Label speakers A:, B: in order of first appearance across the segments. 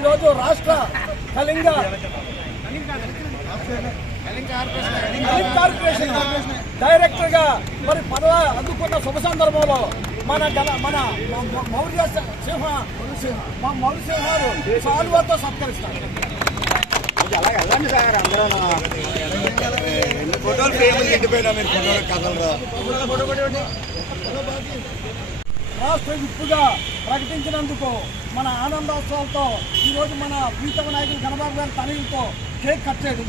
A: ఈరోజు రాష్ట్ర కళింగ కార్పొరేషన్ డైరెక్టర్గా మరి పదవ అందుకున్న శుభ సందర్భంలో మన గల మన మౌర్య సింహ మా మౌర్య సింహాలు సాల్వాతో సత్కరిస్తారు.
B: ఫోటోలు ఫ్రేమ్ ఎండిపోయినా మీరు ఫోటోలు కదలరా.
A: రాష్ట్ర విప్పుగా ప్రకటించినందుకు మన ఆనందోత్సవాలతో ఈరోజు మన ప్రీతమ నాయకులు గణబాబు గారి తనయులతో కేక్ కట్ చేయడం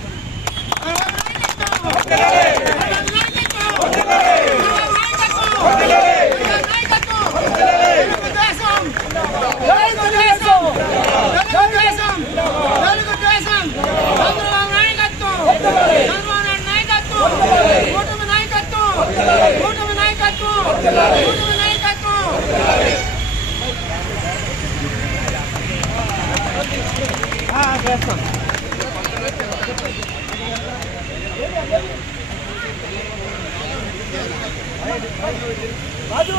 A: చేస్తాం రాజు